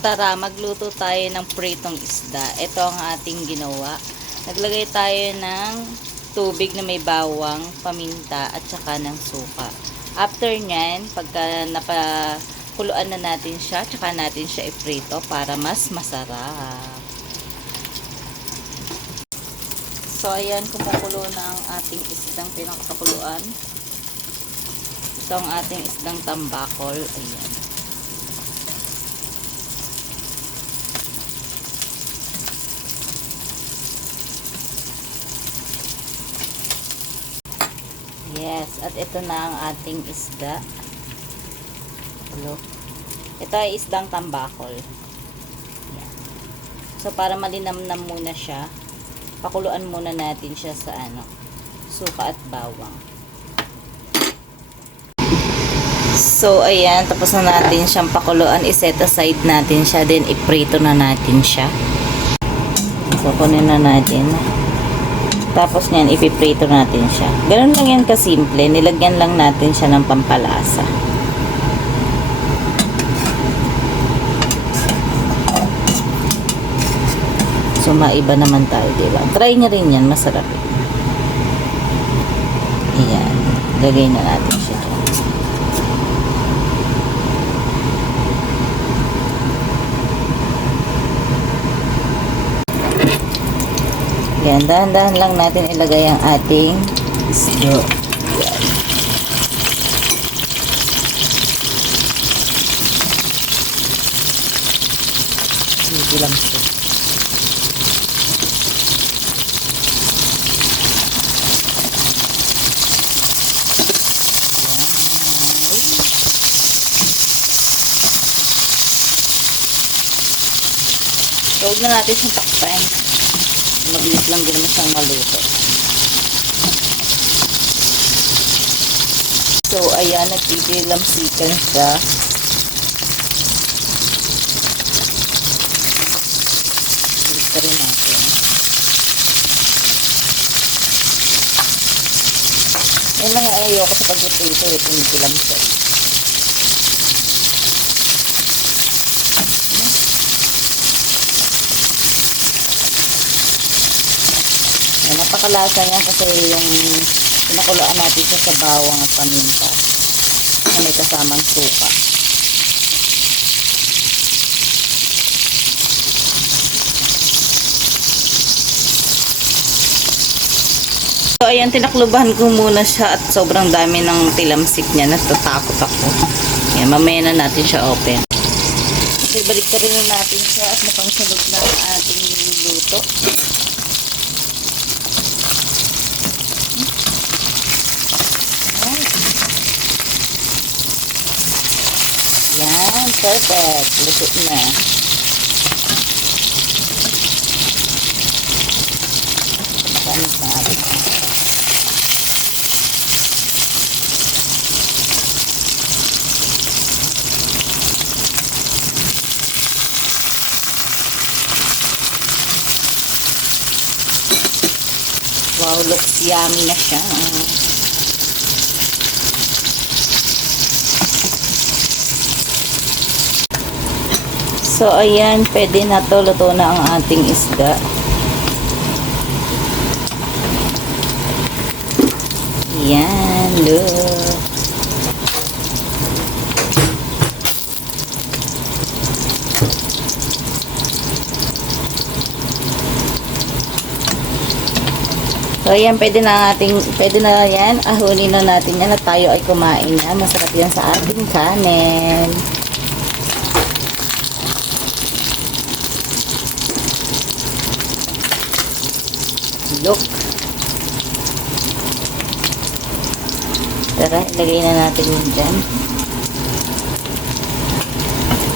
Tara, magluto tayo ng pritong isda. Ito ang ating ginawa. Naglagay tayo ng tubig na may bawang, paminta, at saka ng suka. After nyan, pagka napakuluan na natin siya, tsaka natin siya iprito para mas masarap. So, ayan, kumukulo na ang ating isdang pinakakuluan. Ito ang ating isdang tambakol. Ayan. At ito na ang ating isda. Hello. Ito ay isdang tambakol. Yan. So, para malinamnam muna siya, pakuluan muna natin siya sa ano, suka at bawang. So, ayan, tapos na natin siyang pakuluan. I-set aside natin siya, then iprito na natin siya. So, kunin na natin. Tapos niyan, ipiprito natin siya. Ganun lang yan kasimple. Nilagyan lang natin siya ng pampalasa. So, maiba naman tayo, di ba? Try nyo rin yan. Masarap. Ayan. Lagay na natin siya dyan. Yan, dahan-dahan lang natin ilagay ang ating isdo. Yan. Hindi lang. So, huwag na natin siyang takpan. Mabilis lang din naman siyang maluto. So, ayan, nagpipilamsikan siya. Bilis ka rin natin. Yan lang nga ayoko sa pagluto eh, pinipilamsikan. Yan, napakalasa niya kasi yung pinakuloan natin siya sa bawang at paminta na may kasamang suka. So, ayan, tinaklubahan ko muna siya at sobrang dami ng tilamsik niya. Natatakot ako. Ayan, mamaya na natin siya open. Okay, balik na natin siya at napangsunod na ang ating luto. Yan, perfect. Na. Panis na natin. Wow, looks yummy na siya. So, ayan, pwede na to. Luto na ang ating isda. Yan, look. So, ayan, pwede na ating, pwede na yan. Ahunin na natin yan at tayo ay kumain na. Masarap yan sa ating kanin. Look. Tara, ilagay na natin yun dyan.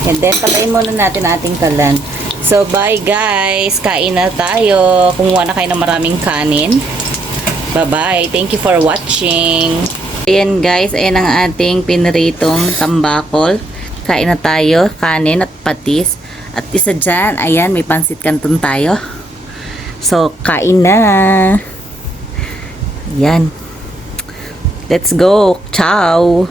And then, palain muna natin ating kalan. So, bye guys. Kain na tayo. Kumuha na kayo ng maraming kanin. Bye-bye. Thank you for watching. Ayan guys, ayan ang ating piniritong tambakol. Kain na tayo, kanin at patis. At isa dyan, ayan, may pansit canton tayo. So, kain na. Yan. Let's go. Ciao.